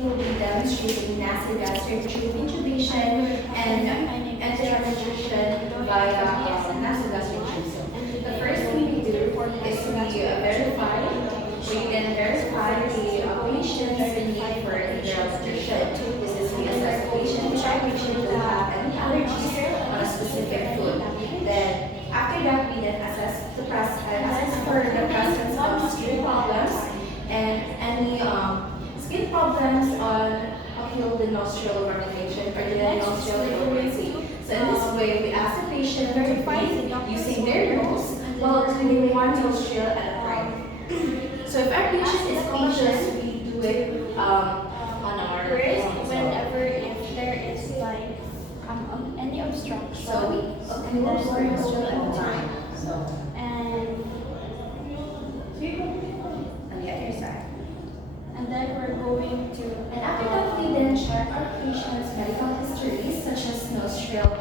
Will be demonstrating nasogastric tube intubation and enteral nutrition via nasogastric tube. So the first thing we do is we verify, we then verify the patient's need for enteral nutrition. This is we assess the patient, which our patient will have any allergies on a specific food. Then after that, we then assess for the presence of skin problems and any skin problems on the nostril ornamentation or the nostril irritancy. So in this way, we ask the patient to breathe using their nose while cleaning one nostril at a time. So if our patient is conscious, we do it on our First, whenever if there is like any obstruction, so we clean one nostril at a time. So and on the other side. and then we're going to And after that, we then check our patient's medical histories, such as nostril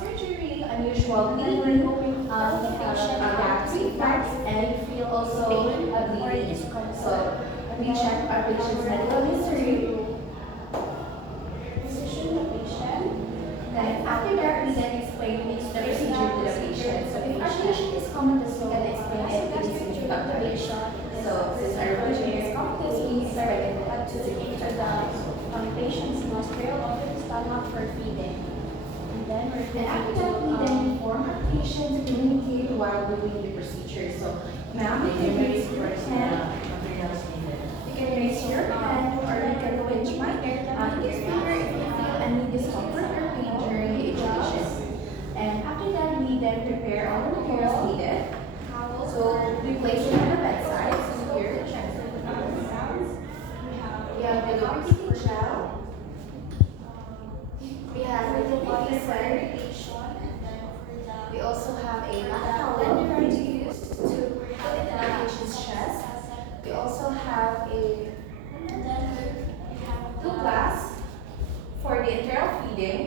surgery, unusual bleeding, back reflex, and feel also bleeding. So we check our patient's medical history. position the patient. Then after that, we then explain the procedure to the patient. So if our patient is comatose, we can explain it to the patient. So since our patient is comatose, we start To enter the patient's nostril over the stomach for feeding. And then we're And after that, we then inform our patient to communicate while doing the procedure. So, ma'am, you can raise your hand. You can raise your hand or you can pinch my index finger if you feel any discomfort or pain during the intubation. And after that, we then prepare all the materials needed. So, we place it on the bedside. So here, we have the lubricating gel. We have the lubricating. We also have a bath towel to use to put in the patient's chest. We also have a two glass for the enteral feeding.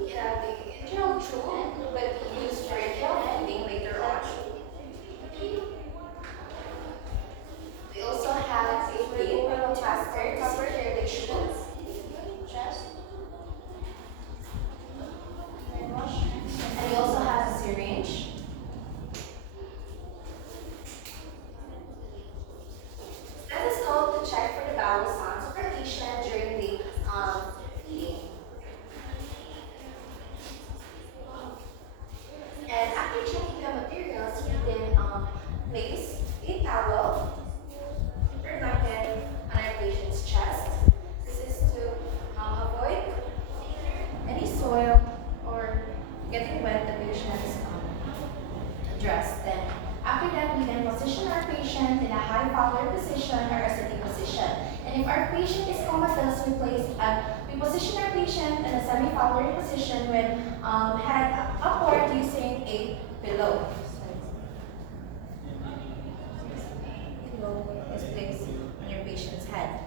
We have the enteral tube that we use for enteral feeding later on. We also have a tape plaster to secure the tube. And we also have a syringe. Stethoscope to check for the bowel sounds of our patient during the feeding. And after checking the materials, we then place a towel or blanket on our patient's chest. This is to avoid any soil or getting wet the patient's dress. Then after that, we then position our patient in a high power position or a sitting position. And if our patient is comatose, we position our patient in a semi-powered position with head upward using a pillow. Pillow is placed on your patient's head.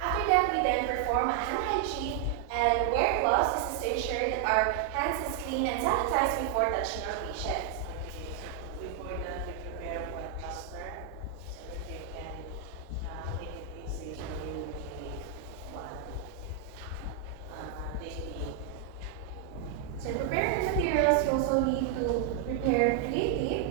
After that, we then perform a hand hygiene and wear gloves. This is to ensure that our hands is clean and sanitized before touching our patient. Before that, we prepare for a cluster so that you can make it easy for you daily. So preparing the materials, you also need to prepare create tape.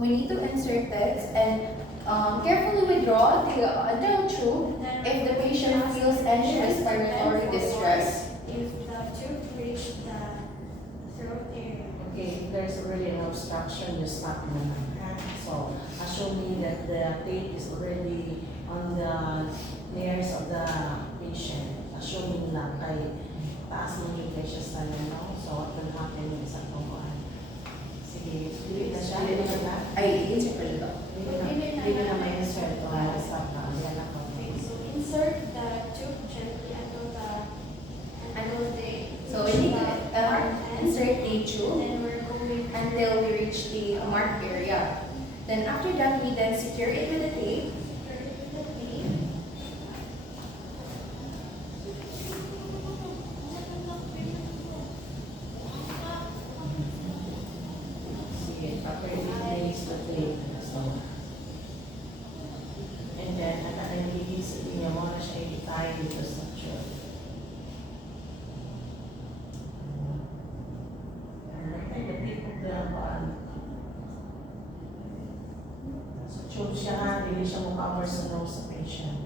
we need to insert it and carefully withdraw the enteral tube if the patient feels any respiratory distress. If the tube reaches the throat area. Okay, if there's already an obstruction, you stop na. So, assuming that the tape is already on the layers of the patient, assuming lang kay taas mo yung precious na no? So, what will happen is at sige, dili na siya, dili na na. Ay, insert ko dito. Dili na may insert o stop na. Yan ako. Okay, so insert the tube gently until the So we need to insert the tube then we're going until we reach the marked area. Then after that, we then secure it with the tape. Sige, after it place the tape. So, and then, nag-release niya mo na siya i-tie dito sa tube. Ay, the tip of the so, tube siya ha, hindi siya mukha sa nose sa patient.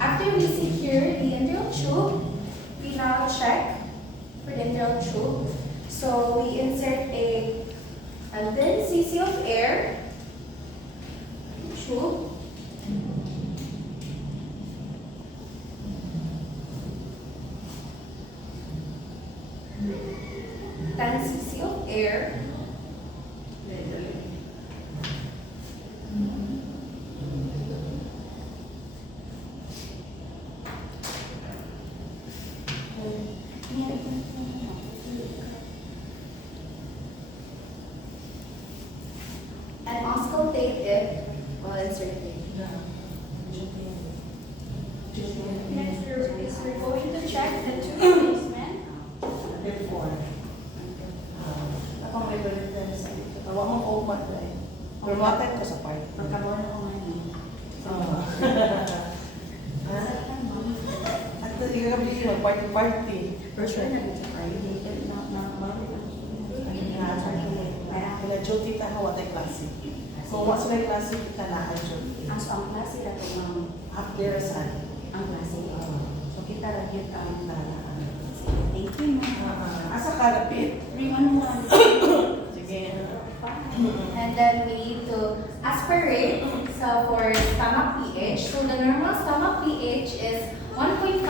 After we secure the enteral tube, we now check for the enteral tube. So we insert a 10 cc of air tube. Of air. And auscultate it while inserting. next we're going to check the tube placement. Before. Ako may balik na sa ito. Tawa mong opat na eh. Promoted ko sa part. Pagkaroon ako ngayon. At igagabili yun, party-party. First one na sa Friday. Kila-duty ka hawa tayo klase. So, what's my klase ka na ang duty? Ang ang klase na ito ng After saan? ang klase. So kita lagi ang talaan. Thank you na. Asa ka lapit? Ringan mo lang. Sige. And then we need to aspirate for stomach pH. So the normal stomach pH is 1.5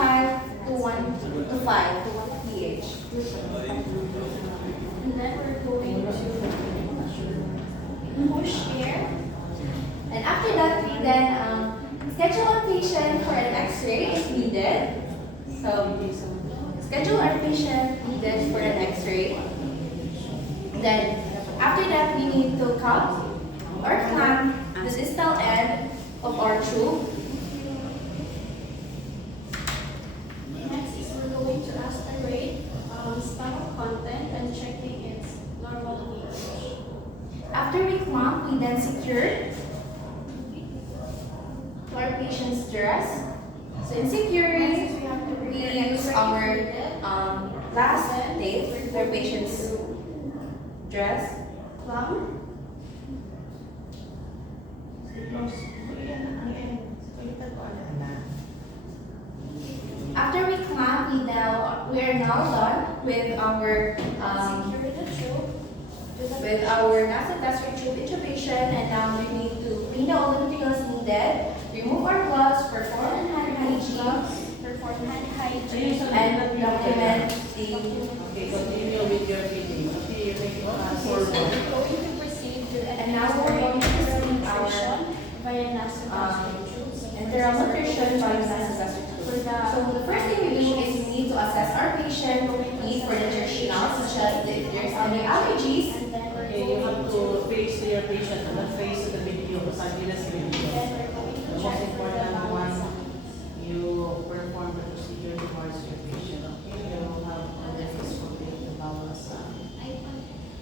to 1 to 5 pH. And then we're going to push air. And after that, we then schedule our patient for an X-ray if needed. So schedule our patient needed for an X-ray. Then after that, we need to cut or clamp the distal end of our tube. Next is we're going to aspirate stomach content and checking its normal pH. After we clamp, we then secure our patient's dress. So in securing, we use our last tape for patient's dress. Clamp. After we clamp, we are now done with our Secure the tube to the nasogastric tube intubation, and now we need to clean all the materials needed, remove our gloves, perform hand hygiene, perform hand hygiene. and document the. Okay, continue with your feeding. Okay, you make So we're going to proceed to And now we're going to proceed our via nasogastric tubes. enteral nutrition by nasogastric tube. So the first thing we do is we need to assess our patient need for nutritional, such as if there's any allergies. And then we're Okay, you going have to face to your patient and not face to the video because I did this then video. we're going to The check most for the important bowel one, sounds. you perform the procedure towards your patient. Okay, you have already spoken the bowel sound.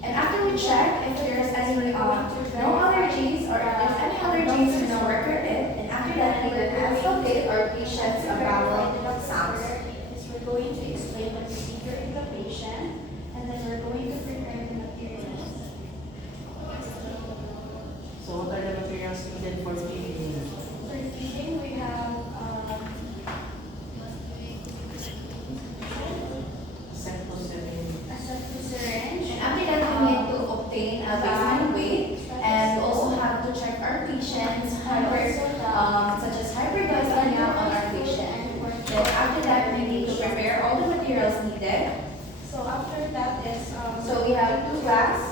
And after we check if there's any no allergies or if there's any allergies to no record it, and after that we then consultate our patient's bowel sounds. Is we're going to explain the procedure in the patient, and then we're going to prepare the materials. So what are the materials needed for feeding? For feeding, we have a septic syringe. And after that we need to obtain a baseline weight, and we also have to check our patient's such as hyperglycemia on our patient. Then after that we need to prepare all the materials needed. So after that is So we have 2 bags.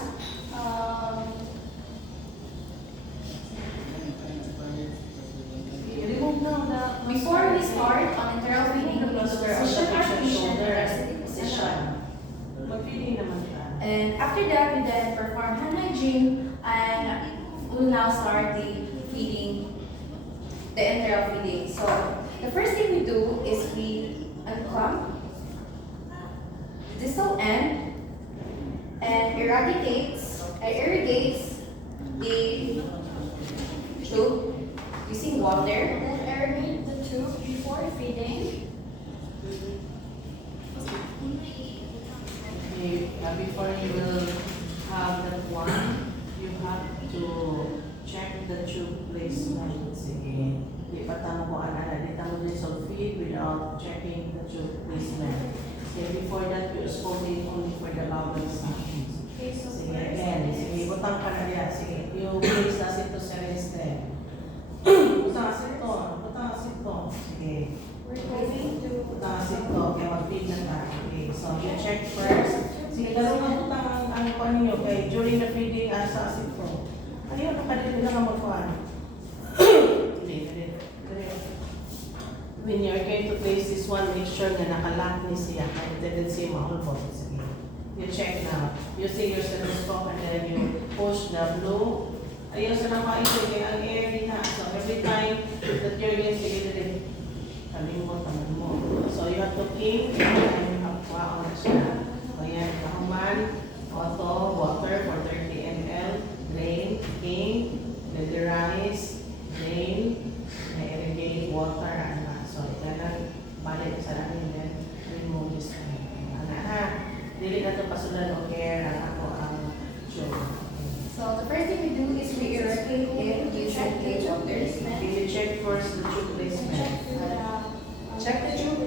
Remove now the Before we start on enteral feeding, we need to position our patient in our sitting position. Mag-feeding naman siya. And after that, we then perform hand hygiene, and we'll now start the feeding, the enteral feeding. So the first thing we do is we unclamp the distal end and irrigates the tube using water. then aerate the tube before feeding. Okay, before you will have that one, you have to check the tube placement. Sige, di pa tamo ko ana, di tamo din feed without checking the tube placement. Okay, before that, you exfoliate only for the bowel sounds. Okay, so Sige, first again, is- sige, butang ka na diya. Sige, you place the syringe there. Butang aseton, butang aseton. Sige. we're going to Butang aseton, kaya mag-feed na ta. Okay, so you check first. Sige, lalo na butang ang kuha ninyo. Okay, during the feeding, sa aseton. Ayun, nakadito na ka magkuhan. When you're going to place this one, make sure na nakalock ni siya. Kaya tendency maulbog. Sige. You check now. Using your stethoscope and then you push the blue. Ayaw sa nang maisip kaya ang air din na. So every time that you're going to get it, kalimot naman mo. So you have to king, and then you have to wow na siya. So yan, kahuman, auto, water for 30 ml, drain, king, leatherize, drain, irrigate, water, and so yan ang balik sa namin then remove this one. Dili na ito pasulan o care ang ako ang tube. So the first thing we do is we irrigate it using gauge water. Okay, you check first the tube placement. check the Check the tube